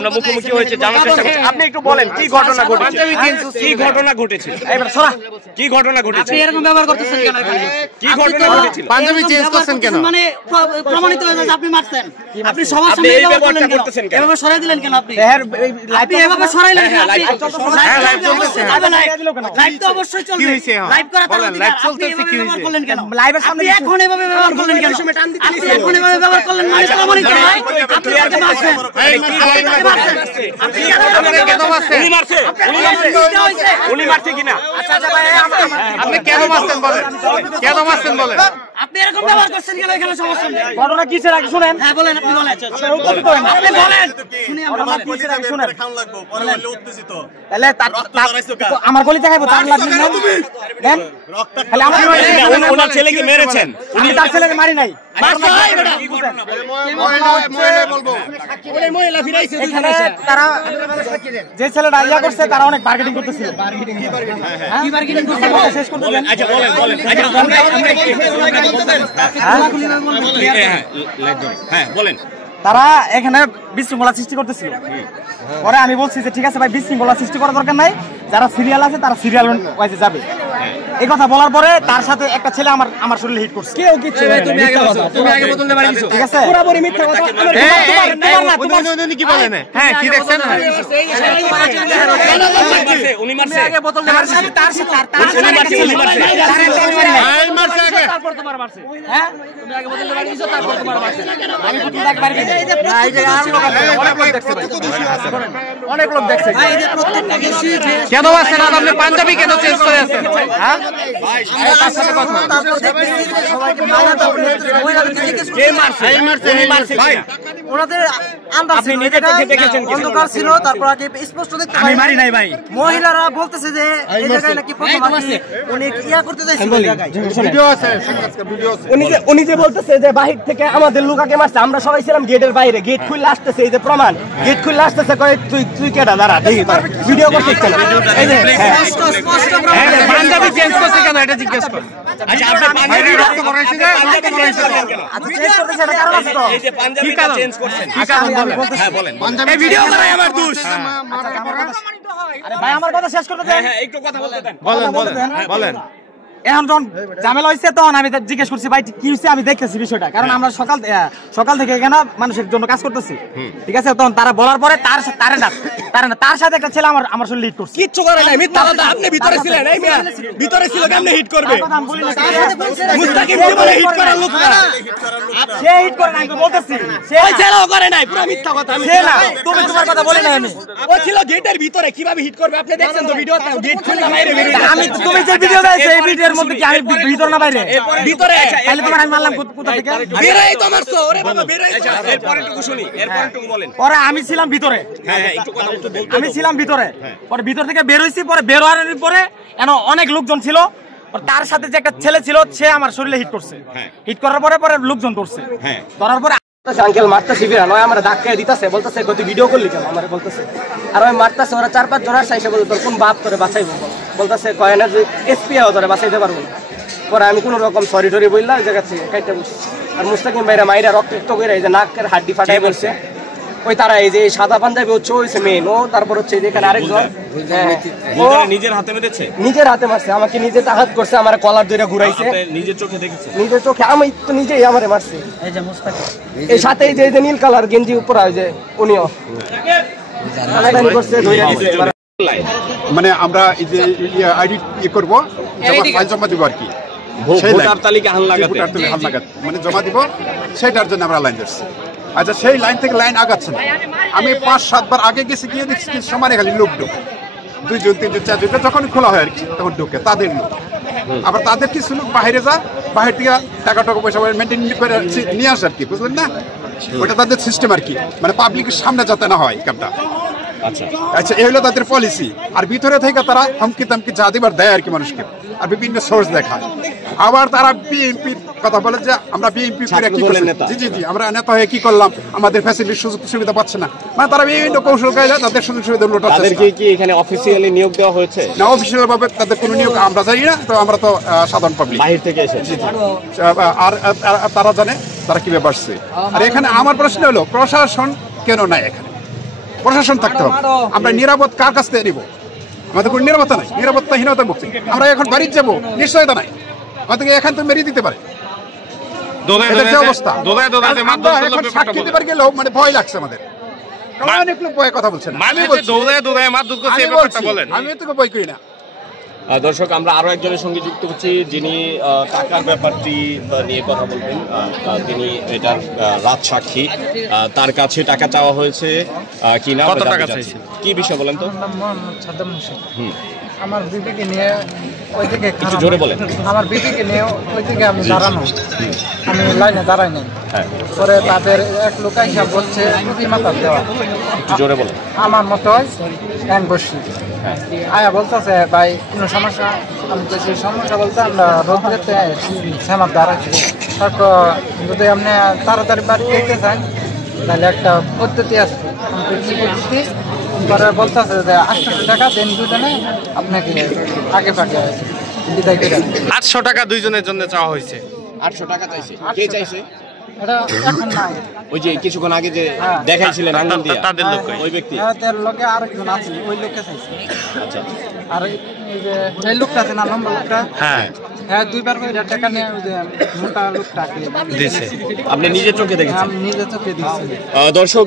আমরা মুখোমুখি হয়েছে জানার চেষ্টা করছি। আপনি একটু বলেন কি ঘটনা ঘটেছে, কি ঘটনা ঘটেছে, কি ঘটনা ঘটেছে? আপনি এরকম ব্যবহার করতেছেন কেন? কি ঘটনা ঘটেছিল? পাঞ্জাবি চেঞ্জ করছেন কেন? মানে প্রমাণিত হয়ে যাচ্ছে আপনি মারছেন। আপনি সবার সামনে এই ব্যবহারটা করতেছেন কেন? এভাবে সরাই দিলেন কেন আপনি? আপনি এভাবে সরাইলেন কেন? লাইভ চলতেছে, লাইভ তো অবশ্যই চলবে। লাইভ করা তার অধিকার। লাইভ চলতেছে, কি হইছে? লাইভের সামনে এখন এভাবে ব্যবহার করলেন কেন? আপনি এখন এভাবে ব্যবহার করলেন মানে প্রমাণিত হয় আপনি আমাকে মারছেন। আপনি কেন মারছেন? উনি মারছে, উনি মারছে কিনা? আচ্ছা ভাই আপনি কেন মারছেন বলেন, কেন মারছেন বলেন? আপনি এরকম ব্যবহার করছেন কেন? এখানে সমস্যা নেই। ঘটনা কি ছিল আগে শুনেন। হ্যাঁ বলেন, আপনি বলেন, আপনি বলেন। শুনি আমরা কি ছিল আগে শুনেন। খান লাগবো পরে হইলে উত্তেজিত তাহলে আমার গলি দেখাইবো তার লাগবে না দেন। তাহলে আমরা ওনার ছেলেকে মেরেছেন, উনি তার ছেলেকে মারি নাই। তারা যে ছেলেটা ইয়া করছে তারা অনেক মার্কেটিং করতেছিল। কি মার্কেটিং করতে শেষ করতে দেন। আচ্ছা বলেন বলেন। হ্যাঁ বলেন। তারা এখানে বিশৃঙ্খলা সৃষ্টি করতেছিল। পরে আমি বলছি যে ঠিক আছে ভাই, বিশৃঙ্খলা সৃষ্টি করার দরকার নাই, যারা সিরিয়াল আছে তারা সিরিয়াল ওয়াইজে যাবে। এই কথা বলার পরে তার সাথে একটা ছেলে আমার শরীরে হিট করছে। কেউ কিচ্ছু তুমি আগে বলতে পারিস, ঠিক আছে পুরোপুরি মিথ্যা কথা। উনি কি বলেন? হ্যাঁ কি দেখছেন? উনি মারছে, আগে বোতল দিয়ে মারছে তার সাথে তারপর তোমার মারছে। হ্যাঁ তুমি আগে বোতল দিয়ে মারছো তারপর তোমার মারছে। আমি বোতল দিয়ে মারি না। এই যে আর লোক আছে, অনেক লোক দেখছে ভাই, অনেক লোক দেখছে। ভাই এই যে প্রত্যেকটা কেসি কেন মারছেন? আপনি পাঞ্জাবি কেন চেঞ্জ করে আছেন? হ্যাঁ তার সাথে কথা সবাইকে মারা দাও। মহিলাদেরকে জিজ্ঞেস করতে ভাই ওনাদের আন্দাজ আপনি নিজে চোখে দেখেছেন কি? অন্ধকার ছিল, তারপর আগে স্পষ্ট দেখতে আমি মারি নাই ভাই। মহিলারা বলতেছে যে এই জায়গায় নাকি প্রথম উনি ইয়া করতে চাইছিল এই জায়গায়। ভিডিও আছে, ভিডিও আছে। উনি যে বলতেছে যে বাহির থেকে আমাদের লোকাকে মারছে, আমরা সবাই ছিলাম গেটের বাইরে, গেট খুলে আসতেছে, এই যে প্রমাণ, গেট খুলে আসতেছে, কয় তুই কেডা দাঁড়া দেখি ভিডিও করছিস কেন? এই যে স্পষ্ট পাঞ্জাবি চেঞ্জ করছে কেন এটা জিজ্ঞেস কর। আচ্ছা আপনি পাঞ্জাবি রক্ত করাইছেন না? পাঞ্জাবি করাইছেন কেন? চেঞ্জ করতেছে এটা কারণ আছে তো। এই যে পাঞ্জাবিটা চেঞ্জ করছেন, হ্যাঁ বলেন। এই ভিডিও করাই আমার দোষ। আরে ভাই আমার কথা শেষ করতে দেন। হ্যাঁ একটু কথা বলতে দেন। বলেন। এখন যখন ঝামেলা হয়েছে তখন আমি জিজ্ঞেস করছি ভাই কি হয়েছে, আমি দেখতেছি বিষয়টা, কারণ আমরা সকাল থেকে এখানে মানুষের জন্য কাজ করতেছি, ঠিক আছে। তখন তারা বলার পরে তার সাথে একটা ছেলে আমার শরীরে হিট করছে। কিচ্ছু করে নাই, মিথ্যা কথা। আপনি ভিতরে ছিলেন, এই মিয়া ভিতরে ছিল, কেমনে হিট করবে? মুস্তাকিম জীবনে হিট করার লোক না। সে হিট করে নাই, আমি বলতেছি ওই ছেলেও করে নাই, পুরো মিথ্যা কথা। সে না, তুমি তোমার কথা বলি না। আমি ও ছিল গেটের ভিতরে, কিভাবে হিট করবে আপনি দেখছেন তো ভিডিওতে? গেট খুলে বাইরে বেরিয়ে গেছে। আমি তুমি যে ভিডিও দেখছো এই ভিডিওর মধ্যে কি আমি ভিতর না বাইরে? ভিতরে। তাহলে তোমার আমি মারলাম কোথা থেকে? বেরাই তো মারছো। ওরে বাবা বেরাই। এরপরেটুকু শুনি, এরপরেটুকু বলেন। পরে আমি ছিলাম ভিতরে, হ্যাঁ একটু কথা বলতে বলতে। আমি ছিলাম ভিতরে, পরে ভিতর থেকে বের হইছি, পরে বের হওয়ার পরে অনেক লোকজন ছিল, তার সাথে যে একটা ছেলে ছিল সে আমার শরীরে হিট করছে। হিট করার পরে লোকজন ধরছে, ধরার পরে আঙ্কেল মারতেছি বিরান, ওই আমার ধাক্কা দিতেছে, বলতেছে তুই ভিডিও করলি কেন আমার বলতেছে। আর ওই মারতেছে, ওরা 4-5 জন আসছে, এসে বলে তোর কোন বাপ তোরে বাঁচাইবো, বলতেছে কয় না যে এসপিও তোরে বাঁচাইতে পারবো না। পরে আমি কোনো রকম সরি টরি বললাম, ওই জায়গা থেকে কাইটা বসছি। আর মুস্তাকিম ভাইরা মাইরা রক্ত করে এই যে নাকের হাড্ডি ফাটাই বলছে, ওই তারা এই যে সাদা পাঞ্জাবি হচ্ছে ওই মেন, ও তারপর হচ্ছে এখানে আরেকজন নিজের হাতে মেরেছে, নিজের হাতে মারছে, আমাকে নিজে আঘাত করছে, আমার কলার ধরে ঘুরাইছে, নিজের চোখে দেখেছে, নিজের চোখে। আমি তো নিজেই আমারে মারছে। এই যে মুস্তাকিম, এই সাথে এই যে নীল কালার গেঞ্জি উপর হয় যে উনিও করছে, ধরে দিছে। মানে আমরা এই যে আইডি করবো, ফাইল জমা দিব আর কি, ভোটার তালিকা হাল লাগাতে, মানে জমা দিব, সেটার জন্য আমরা লাইন ধরছি। আচ্ছা সেই লাইন থেকে লাইন আগাচ্ছে না, আমি 5-7 বার আগে গেছি, গিয়ে দেখছি সমানে খালি লোক ঢুকে, 2 জন 3 জন 4 জন, যখন খোলা হয় আর কি তখন ঢুকে তাদের লোক। আবার তাদের কিছু লোক বাইরে যায়, বাইরে থেকে টাকা পয়সা মেনটেন করে নিয়ে আসে আর কি, বুঝলেন না? ওটা তাদের সিস্টেম আর কি, মানে পাবলিকের সামনে যাতে না হয় কামটা। আচ্ছা এই হলো তাদের পলিসি। আর ভিতরে থেকে তারা হুমকি তামকি যা দিবার দেয় আর কি মানুষকে, আর বিভিন্ন সোর্স দেখায়। আবার তারা বিএনপির কথা বলে যে আমরা বিএনপি করে কি করলাম, জি আমরা নেতা হয়ে কি করলাম, আমাদের ফ্যাসিলিটির সুযোগ সুবিধা পাচ্ছে না, মানে তারা বিভিন্ন কৌশল কাজে তাদের সুযোগ সুবিধা লোটাচ্ছে। তাদেরকে কি এখানে অফিসিয়ালি নিয়োগ দেওয়া হয়েছে? না, অফিসিয়াল ভাবে তাদের কোনো নিয়োগ আমরা জানি না, তো আমরা তো সাধারণ পাবলিক, বাহির থেকে এসেছি। আর তারা জানে তারা কিভাবে আসছে। আর এখানে আমার প্রশ্ন হলো প্রশাসন কেন নাই এখানে? প্রশাসন থাকতে হবে। আমরা নিরাপদ কার কাছ থেকে নিব? আমাদের কোনো নিরাপত্তা নাই, নিরাপত্তাহীনতা ভুগছি। আমরা এখন বাড়ি যাবো, নিশ্চয়তা নাই, আমাদেরকে এখান থেকে মেরে দিতে পারে। অবস্থা সাক্ষী দিবার গেলেও মানে ভয় লাগছে আমাদের, অনেক লোক ভয়ে কথা বলছে। আমি তোকে ভয় করি না। দর্শক, আমরা আরো একজনের সঙ্গে যুক্ত হচ্ছি যিনি টাকার ব্যাপারটি নিয়ে কথা বলবেন। তিনি এটার রাত সাক্ষী, তার কাছে টাকা চাওয়া হয়েছে কি না, কত টাকা চাইছে, কি বিষয় বলেন তো? আমার বিবিকে নিয়ে ওই দিকে, একটু জোরে বলেন। আমার বিবিকে নিয়ে ওই দিকে আমি দাঁড়ানো, আমি লাইনে দাঁড়াই নাই। পরে তাদের এক লোক হিসাব বলছে প্রতি মাথা দেওয়া, একটু জোরে বলেন। আমার মতো এক বসি আয়া বলতেছে ভাই কোনো সমস্যা? আমি বলছি সমস্যা বলতে আমরা রোদ দিতে সেমার দাঁড়াচ্ছি, তারপর যদি আপনি তাড়াতাড়ি বাড়ি দেখতে চান তাহলে একটা পদ্ধতি আছে, পদ্ধতি পরে বলতেছে যে 800 টাকা দেন দুজনে, আপনাকে আগে ফাঁকে বিদায় করে। 800 টাকা দুইজনের জন্য চাওয়া হয়েছে। 800 টাকা চাইছে, কে চাইছে? এটা এখন নাই, ওই যে কিছুক্ষণ আগে যে দেখাইছিলেন আঙ্গুল দিয়ে, তাদের লোক, ওই ব্যক্তি, তাদের লোকে আরেকজন আছে, ওই লোককে চাইছে। আচ্ছা, আর এই লোকটা আছে না, লম্বা লোকটা, হ্যাঁ হ্যাঁ, 2 বার করে টাকা নিয়ে ওই যে মোটা লোকটাকে দিছে। আপনি নিজের চোখে দেখেছেন? আমি নিজের চোখে দিচ্ছি। দর্শক,